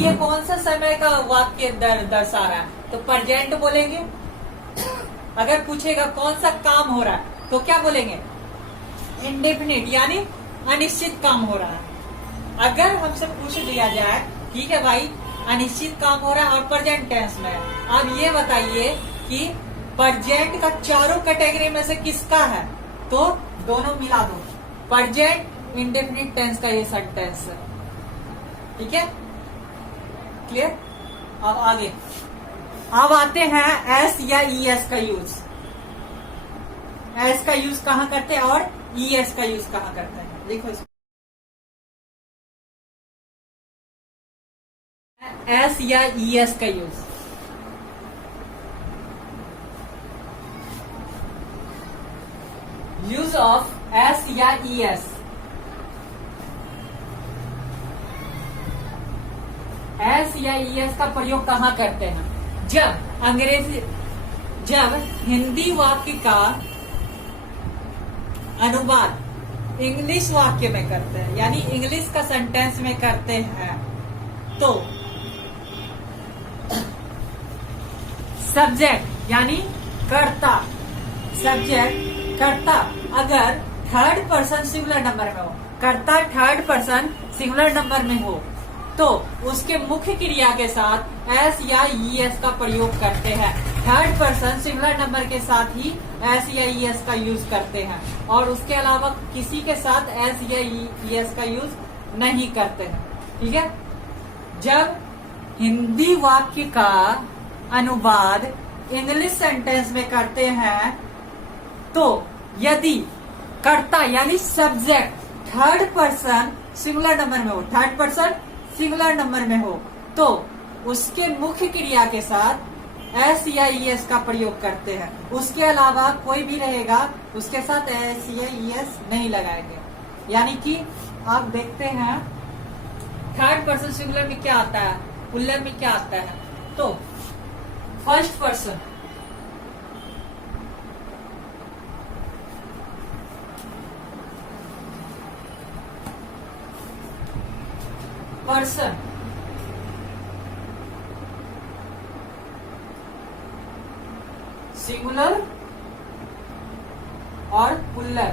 ये कौन सा समय का वाक्य दर्शा रहा है, तो प्रेजेंट बोलेंगे। अगर पूछेगा कौन सा काम हो रहा है तो क्या बोलेंगे, इंडेफिनिट यानी अनिश्चित काम हो रहा है। अगर हमसे पूछ लिया जाए ठीक है भाई अनिश्चित काम हो रहा है और प्रेजेंट टेंस में है, अब ये बताइए कि प्रेजेंट का चारों कैटेगरी में से किसका है, तो दोनों मिला दो, प्रेजेंट इंडेफिनिट टेंस का ये सेंटेंस है। ठीक है क्लियर। अब आगे अब आते हैं एस या ई एस का यूज। एस का यूज कहाँ करते हैं और ई एस का यूज कहाँ करते हैं, देखो इसमें एस या ई एस का यूज। यूज ऑफ एस या ई एस। एस या ई एस का प्रयोग कहाँ करते हैं, जब हिंदी वाक्य का अनुवाद इंग्लिश वाक्य में करते हैं, यानी इंग्लिश का सेंटेंस में करते हैं, तो सब्जेक्ट यानी कर्ता, सब्जेक्ट कर्ता अगर थर्ड पर्सन सिंगुलर नंबर में हो, कर्ता थर्ड पर्सन सिंगुलर नंबर में हो, तो उसके मुख्य क्रिया के साथ एस या ई एस का प्रयोग करते हैं। थर्ड पर्सन सिंगुलर नंबर के साथ ही एस या ई एस का यूज करते हैं और उसके अलावा किसी के साथ एस या ई एस का यूज नहीं करते हैं। ठीक है, जब हिंदी वाक्य का अनुवाद इंग्लिश सेंटेंस में करते हैं, तो यदि कर्ता यानी subject third person singular number में हो, थर्ड पर्सन सिंगुलर नंबर में हो, तो उसके मुख्य क्रिया के साथ एस या ई एस का प्रयोग करते हैं। उसके अलावा कोई भी रहेगा उसके साथ एस या ई एस नहीं लगाएंगे। यानी कि आप देखते हैं थर्ड पर्सन सिंगुलर में क्या आता है, पुल्लर में क्या आता है, तो फर्स्ट पर्सन पर्सन सिंगुलर और पुल्लर।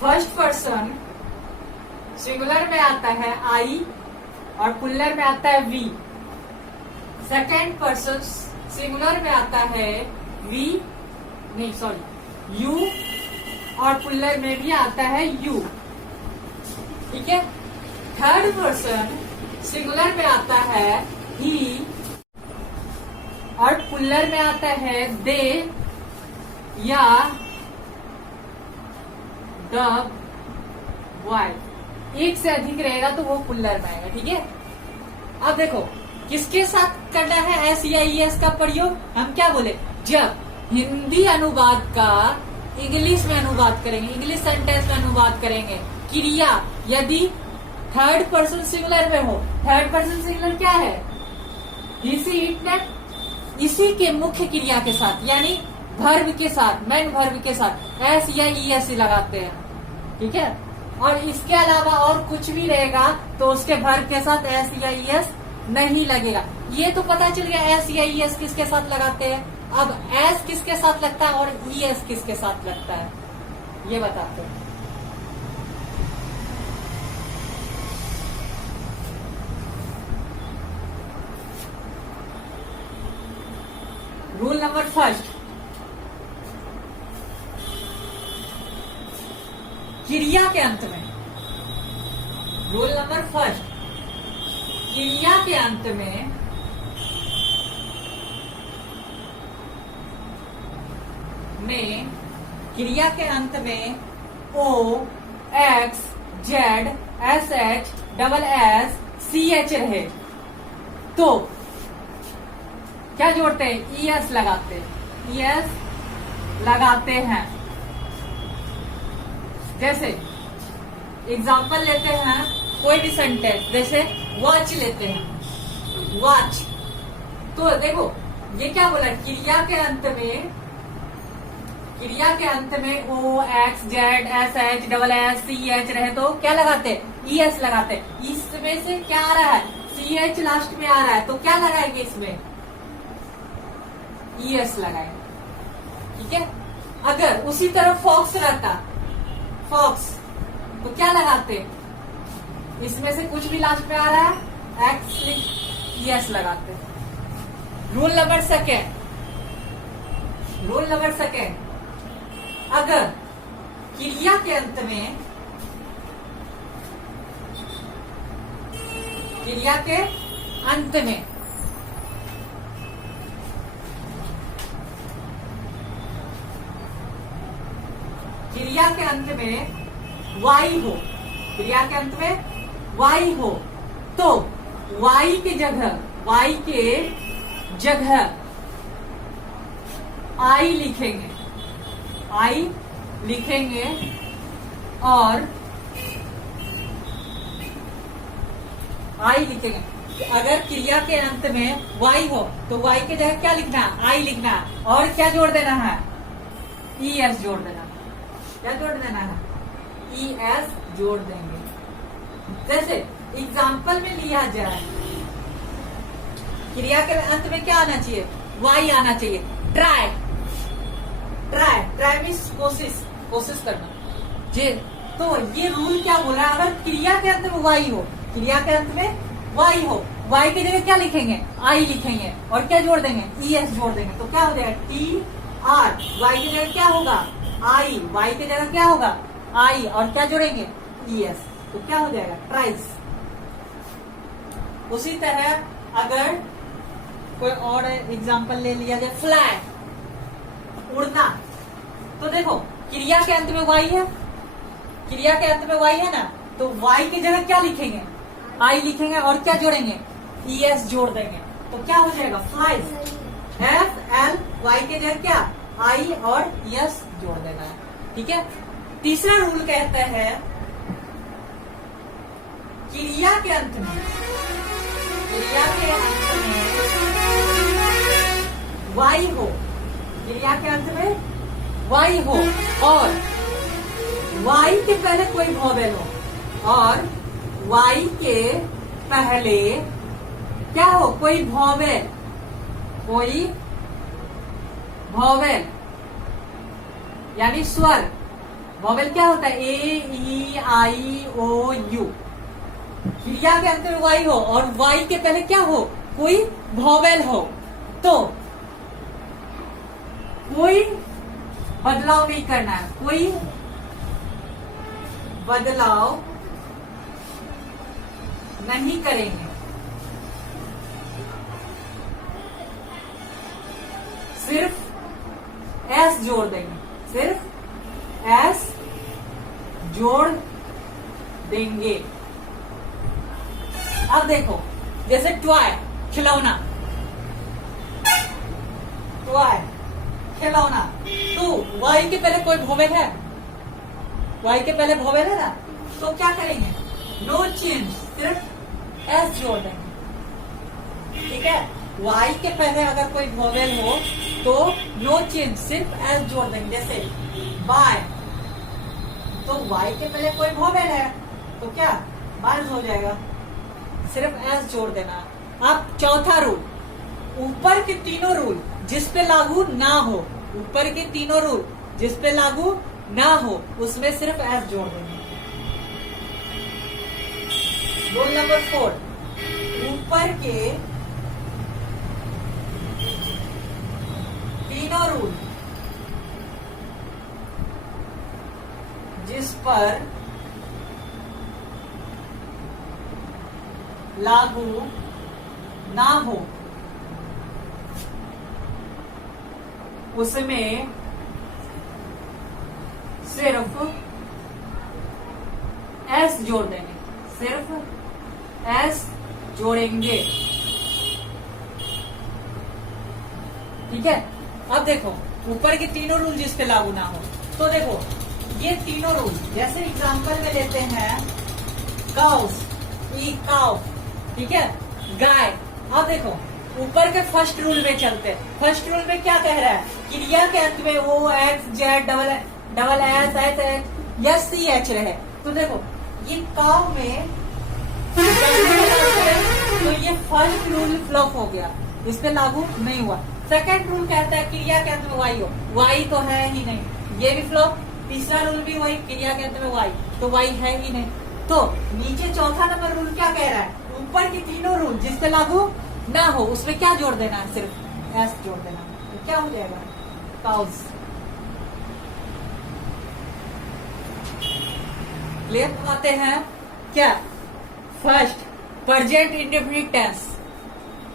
फर्स्ट पर्सन सिंगुलर में आता है आई और पुल्लर में आता है वी। सेकेंड पर्सन सिंगुलर में आता है यू और पुल्लर में भी आता है यू। ठीक है, थर्ड पर्सन सिंगुलर में आता है ही और पुल्लर में आता है दे या द बॉय। एक से अधिक रहेगा तो वो पुल्लर में आएगा। ठीक है, अब देखो किसके साथ करना है एस या ई एस का प्रयोग, हम क्या बोले, जब हिंदी अनुवाद का इंग्लिश में अनुवाद करेंगे, इंग्लिश सेंटेंस में अनुवाद करेंगे, क्रिया यदि थर्ड पर्सन सिंगुलर में हो, थर्ड पर्सन सिंगुलर क्या है, इसी के मुख्य क्रिया के साथ यानी वर्ब के साथ, मेन वर्ब के साथ एस या ई एस लगाते हैं। ठीक है, और इसके अलावा और कुछ भी रहेगा तो उसके वर्ब के साथ एस या ई एस नहीं लगेगा। ये तो पता चल गया एस या ई एस किसके साथ लगाते हैं। अब एस किसके साथ लगता है और ई एस किसके साथ लगता है, ये बताते हैं। रूल नंबर फर्स्ट, क्रिया के अंत में, रूल नंबर फर्स्ट, क्रिया के अंत में क्रिया के अंत में O X Z S H double S C H रहे तो क्या जोड़ते हैं, ई एस लगाते हैं, ई एस लगाते हैं। जैसे एग्जाम्पल लेते हैं कोई भी सेंटेंस, जैसे वॉच लेते हैं, वॉच, तो देखो ये क्या बोला, क्रिया के अंत में क्रिया के अंत में O, X, Z, S, H, double S, C, H रहे तो क्या लगाते? ई एस लगाते। इसमें से क्या आ रहा है? सी एच लास्ट में आ रहा है, तो क्या लगाएंगे इसमें? ई एस लगाएंगे। ठीक है। अगर उसी तरह फॉक्स रहता, फॉक्स, तो क्या लगाते? इसमें से कुछ भी लास्ट में आ रहा है, एक्स ई एस लगाते। Rule number second, rule number second, अगर क्रिया के अंत में, क्रिया के अंत में क्रिया के अंत में वाई हो, क्रिया के अंत में वाई हो, तो वाई के जगह आई लिखेंगे, आई लिखेंगे और आई लिखेंगे। अगर क्रिया के अंत में वाई हो तो वाई के जगह क्या लिखना है? आई लिखना है। और क्या जोड़ देना है? ई एस जोड़ देना है। क्या जोड़ देना है? ई एस जोड़ देंगे। जैसे एग्जाम्पल में लिया जाए, क्रिया के अंत में क्या आना चाहिए? वाई आना चाहिए। ट्राई, ट्राई, ट्राई मीन्स कोशिश, कोशिश करना। जे तो ये रूल क्या बोल रहा है? अगर क्रिया के अंत में वाई हो, क्रिया के अंत में वाई हो, वाई की जगह क्या लिखेंगे? आई लिखेंगे और क्या जोड़ देंगे? ई एस जोड़ देंगे। तो क्या हो जाएगा? टी आर, वाई की जगह क्या होगा? आई, वाई की जगह क्या होगा? आई, और क्या जोड़ेंगे? E S. तो क्या हो जाएगा? ट्राइस। उसी तरह अगर कोई और एग्जाम्पल ले लिया जाए, फ्लाई, उड़ना, तो देखो क्रिया के अंत में वाई है, क्रिया के अंत में वाई है ना, तो वाई की जगह क्या लिखेंगे? आई लिखेंगे और क्या जोड़ेंगे? ई एस जोड़ देंगे। तो क्या हो जाएगा? फ्लाइज। एफ एल, वाई के जगह क्या? आई और ई एस जोड़ देना है। ठीक है। तीसरा रूल कहता है क्रिया के अंत में, क्रिया के अंत में वाई हो, क्रिया के अंत में वाई हो और वाई के पहले कोई वॉवेल हो, और वाई के पहले क्या हो? कोई वॉवेल, कोई वॉवेल यानी स्वर। वॉवेल क्या होता है? ए, ई, आई, ओ, यू। क्रिया के अंत में वाई हो और वाई के पहले क्या हो? कोई वॉवेल हो, तो कोई बदलाव नहीं करना है, कोई बदलाव नहीं करेंगे। सिर्फ एस जोड़ देंगे, सिर्फ एस जोड़ देंगे। अब देखो, जैसे टॉय, खिलौना, टॉय, खिलौना, तो वाई के पहले कोई वॉवेल है, वाई के पहले वॉवेल है ना, तो क्या करेंगे? नो चेंज, सिर्फ एस जोड़ देंगे। ठीक है। वाई के पहले अगर कोई वॉवेल हो तो नो चेंज, सिर्फ एस जोड़ देंगे। जैसे बाय, तो वाई के पहले कोई वॉवेल है तो क्या? बाय हो जाएगा, सिर्फ एस जोड़ देना। अब चौथा रूल, ऊपर के तीनों रूल जिस पे लागू ना हो, ऊपर के तीनों रूल जिस पे लागू ना हो, उसमें सिर्फ एस जोड़ देंगे। रूल नंबर 4, ऊपर के तीनों रूल जिस पर लागू ना हो, उसमें सिर्फ एस जोड़ देंगे, सिर्फ एस जोड़ेंगे। ठीक है। अब देखो, ऊपर के तीनों रूल जिस पे लागू ना हो, तो देखो ये तीनों रूल, जैसे एग्जांपल में लेते हैं काउस, ई काउ, ठीक है, गाय। अब देखो ऊपर के फर्स्ट रूल में चलते हैं। फर्स्ट रूल में क्या कह रहा है, क्रिया के अंत में O X Z double S H या सी एच रहे। तो देखो ये काउ में तो ये फर्स्ट रूल फ्लॉप हो गया, इस पे लागू नहीं हुआ। सेकंड रूल कहता है क्रिया के अंत में वाई हो, वाई तो है ही नहीं, ये भी फ्लॉप। तीसरा रूल भी वही, क्रिया के अंत में वाई, तो वाई है ही नहीं। तो नीचे चौथा नंबर रूल क्या कह रहा है, ऊपर की तीनों रूल जिस पे लागू ना हो उसमें क्या जोड़ देना है, सिर्फ एस जोड़ देना। तो क्या हो जाएगा, काउस। क्लियर। आते हैं क्या, first present indefinite tense.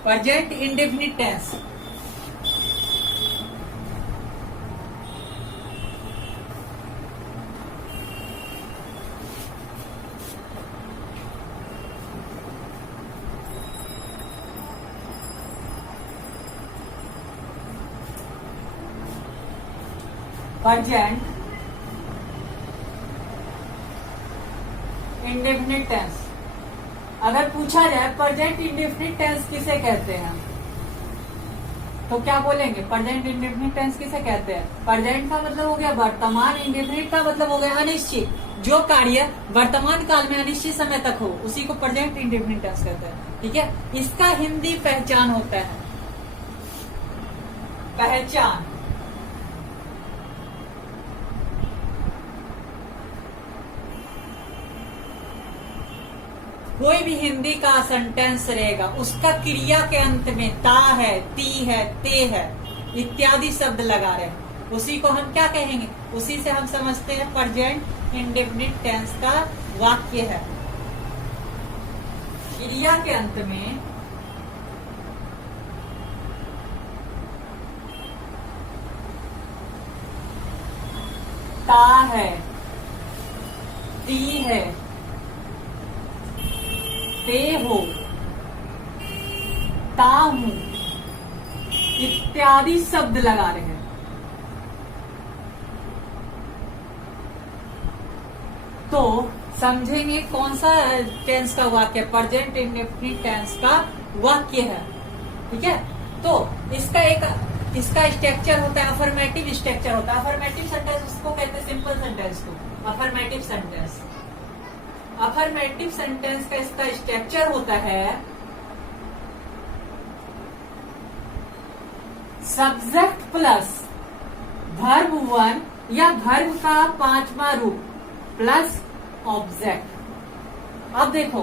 Present indefinite tense present indefinite tense. अगर पूछा जाए प्रेजेंट इंडेफिनिट टेंस किसे कहते हैं, तो क्या बोलेंगे, प्रेजेंट इंडेफिनिट टेंस किसे कहते हैं। प्रेजेंट का मतलब हो गया वर्तमान, इंडेफिनिट का मतलब हो गया अनिश्चित। जो कार्य वर्तमान काल में अनिश्चित समय तक हो उसी को प्रेजेंट इंडेफिनिट टेंस कहते हैं। ठीक है, इसका हिंदी पहचान होता है, पहचान। कोई भी हिंदी का सेंटेंस रहेगा उसका क्रिया के अंत में ता है, ती है, ते है इत्यादि शब्द लगा रहे हैं, उसी को हम क्या कहेंगे, उसी से हम समझते हैं प्रेजेंट इंडेफिनिट टेंस का वाक्य है। क्रिया के अंत में ता है, ती है, ते हो, ता हूं इत्यादि शब्द लगा रहे हैं। तो समझेंगे कौन सा टेंस का वाक्य, प्रेजेंट इंडेफिनिट टेंस का वाक्य है। ठीक है, तो इसका स्ट्रक्चर होता है, अफर्मेटिव स्ट्रक्चर होता है। अफर्मेटिव सेंटेंस उसको कहते हैं, सिंपल सेंटेंस को अफर्मेटिव सेंटेंस। अफर्मेटिव सेंटेंस का इसका स्ट्रक्चर होता है सब्जेक्ट प्लस वर्ब 1 या वर्ब का 5वां रूप प्लस ऑब्जेक्ट। अब देखो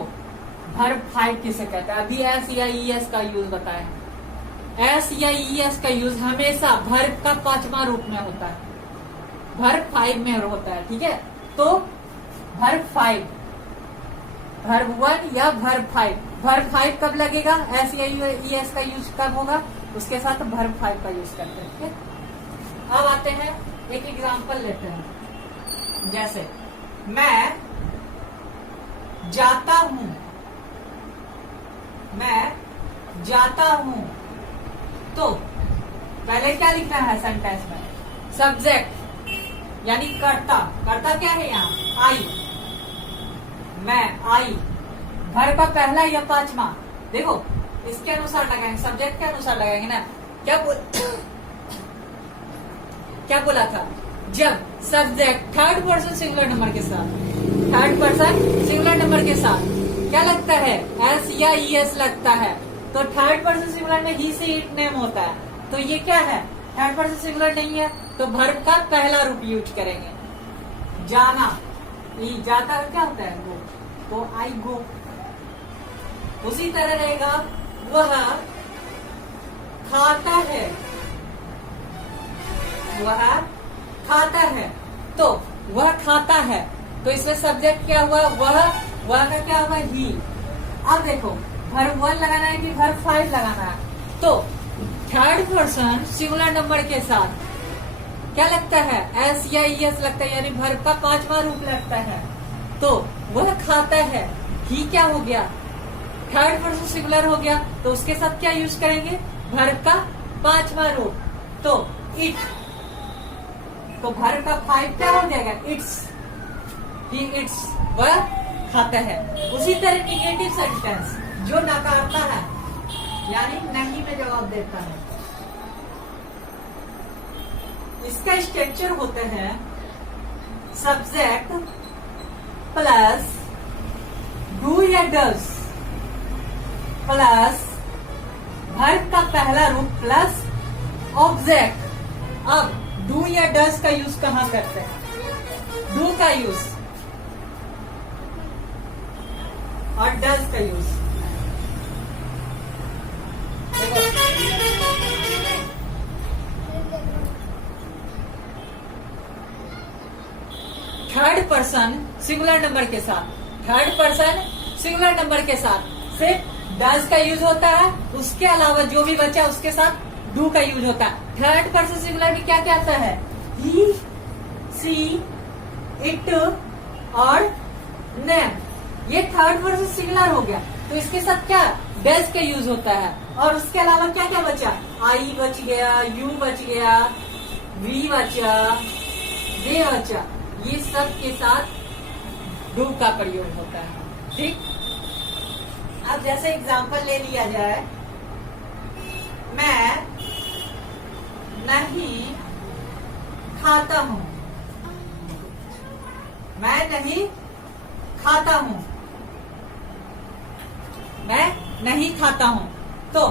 वर्ब 5 किसे कहता है, अभी एस या ई एस का यूज बताया। एस या ई एस का यूज हमेशा वर्ब का 5वां रूप में होता है, वर्ब 5 में होता है। ठीक है, तो वर्ब 5, वर्ब 1 या वर्ब 5। वर्ब 5 कब लगेगा, एस या ई एस का यूज कब होगा, उसके साथ वर्ब 5 का यूज करते हैं। ठीक है, अब आते हैं एक एग्जांपल लेते हैं। जैसे मैं जाता हूं, मैं जाता हूं, तो पहले क्या लिखना है सेंटेंस में, सब्जेक्ट यानी कर्ता। कर्ता क्या है यहाँ, आई। मैं आई, वर्ब का पहला या 5वां, देखो इसके अनुसार लगाएंगे, सब्जेक्ट के अनुसार लगाएंगे ना। क्या बोला था, जब subject third person singular number के साथ, थर्ड पर्सन सिंगुलर नंबर के साथ क्या लगता है, एस या ई एस लगता है, तो थर्ड पर्सन सिंगुलर में ही से इट नेम होता है। तो ये क्या है, थर्ड पर्सन सिंगुलर नहीं है, तो वर्ब का पहला रूप यूज करेंगे। जाना, जाता क्या होता है, गो, तो आई गो। उसी तरह रहेगा वह खाता है, वह खाता है, तो वह खाता है, तो इसमें सब्जेक्ट क्या हुआ, वह का क्या हुआ, ही। अब देखो वर्ब 1 लगाना है कि वर्ब 5 लगाना है, तो थर्ड पर्सन सिंगुलर नंबर के साथ क्या लगता है, एस या ई एस लगता है, यानी वर्ब का 5वां रूप लगता है। तो वह खाता है, ही क्या हो गया, थर्ड पर्सन सिंगुलर हो गया, तो उसके साथ क्या यूज करेंगे, वर्ब का 5वां रूप, तो इट। तो वर्ब का 5 क्या हो जाएगा, इट्स, ही इट्स, वह खाता है। उसी तरह निगेटिव सेंटेंस जो नकारता है, यानी नहीं में जवाब देता है। इसका स्ट्रक्चर होता है सब्जेक्ट प्लस डू या डज प्लस वर्ब का पहला रूप प्लस ऑब्जेक्ट। अब डू या डज का यूज कहां करते हैं? डू का यूज और डज का use. Third person singular number के साथ, थर्ड पर्सन सिंगुलर नंबर के साथ सिर्फ डज का यूज होता है, उसके अलावा जो भी बचा उसके साथ डू का यूज होता है। थर्ड पर्सन सिंगुलर में क्या क्या आता है? ही, सी, इट और नेम। ये थर्ड पर्सन सिंगुलर हो गया, तो इसके साथ क्या डज का यूज होता है। और उसके अलावा क्या क्या बचा? आई बच गया, यू बच गया, वी बचा, दे बचा। ये सब के साथ डू का प्रयोग होता है। ठीक, अब जैसे एग्जांपल ले लिया जाए, मैं नहीं खाता हूं, मैं नहीं खाता हूं, मैं नहीं खाता हूं। तो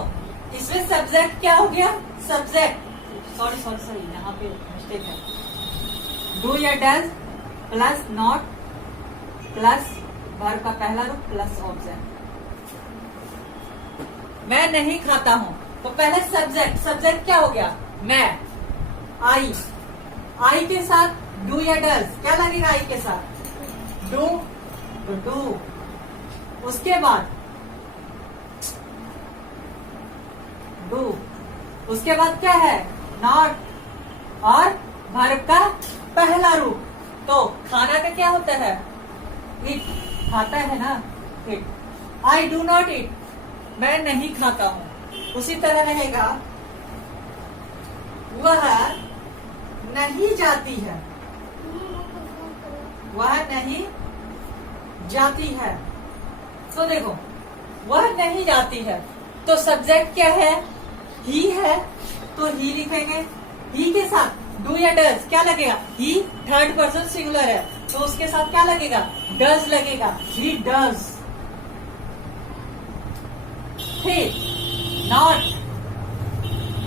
इसमें सब्जेक्ट क्या हो गया? सब्जेक्ट सॉरी यहाँ पे मिस्टेक है। डू या does plus not plus verb का पहला रूप प्लस ऑब्जेक्ट। मैं नहीं खाता हूं, तो पहले सब्जेक्ट, सब्जेक्ट क्या हो गया? मैं। आई के साथ डू या डज क्या लगेगा? आई के साथ डू, तो डू। उसके बाद डू, उसके बाद क्या है? नॉट और वर्ब का पहला रूप। तो खाना का क्या होता है? इट, खाता है ना, it. I do not it, मैं नहीं खाता हूं। उसी तरह रहेगा, वह नहीं जाती है, वह नहीं जाती है। तो देखो, वह नहीं जाती है, तो सब्जेक्ट क्या है? ही है, तो ही लिखेंगे। ही के साथ डू या डज क्या लगेगा? ही थर्ड पर्सन सिंगुलर है, तो उसके साथ क्या लगेगा? डज लगेगा। He does. फिर नॉट,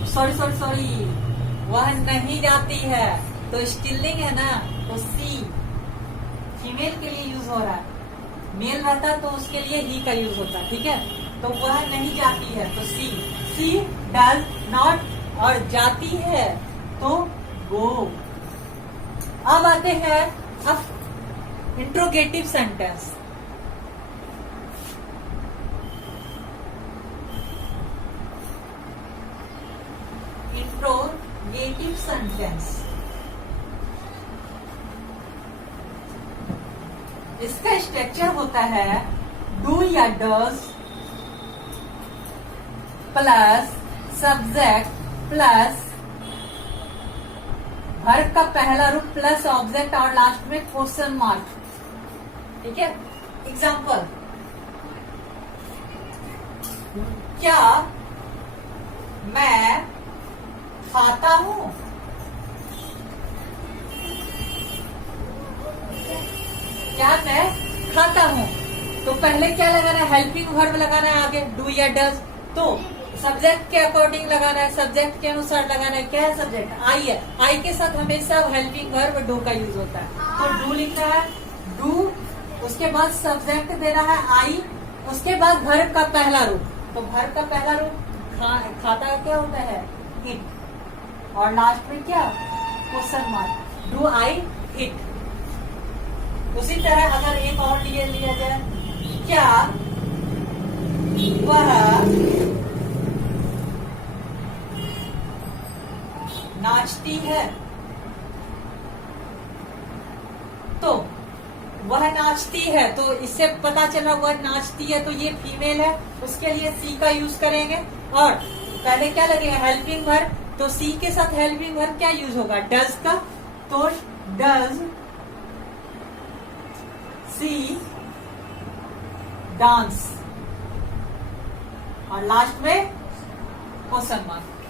सॉरी वह नहीं जाती है, तो स्टिलिंग है ना, तो सी फीमेल के लिए यूज हो रहा है। मेल रहता तो उसके लिए ही का यूज होता। ठीक है, तो वह नहीं जाती है, तो सी डज नॉट और जाती है तो गो। अब आते हैं अब इंट्रोगेटिव सेंटेंस। इंट्रोगेटिव सेंटेंस, इसका स्ट्रक्चर होता है डू या does plus subject plus verb का पहला रूप प्लस ऑब्जेक्ट और लास्ट में क्वेश्चन मार्क। ठीक है, एग्जाम्पल, क्या मैं खाता हूं? क्या मैं खाता हूं? तो पहले क्या लगाना है? हेल्पिंग वर्ब लगाना है आगे, डू या डज। तो सब्जेक्ट के अकॉर्डिंग लगाना है, सब्जेक्ट के अनुसार लगाना है। क्या है सब्जेक्ट? आई है, आई के साथ हमेशा हेल्पिंग वर्ब डू का यूज होता है। तो डू लिखना है, डू, उसके बाद सब्जेक्ट देना है आई, उसके बाद वर्ब का पहला रूप। तो वर्ब का पहला रूप खाता का क्या होता है? इट, और लास्ट में क्या? Question mark. Do I it. उसी तरह अगर एक और लिया जाए, क्या वह नाचती है? तो वह नाचती है, तो इससे पता चला वह नाचती है, तो ये फीमेल है, उसके लिए सी का यूज करेंगे। और पहले क्या लगेगा? हेल्पिंग वर्ब, तो सी के साथ हेल्पिंग वर्ब क्या यूज होगा? डज का। तो डज सी डांस, और लास्ट में क्वेश्चन मार्क।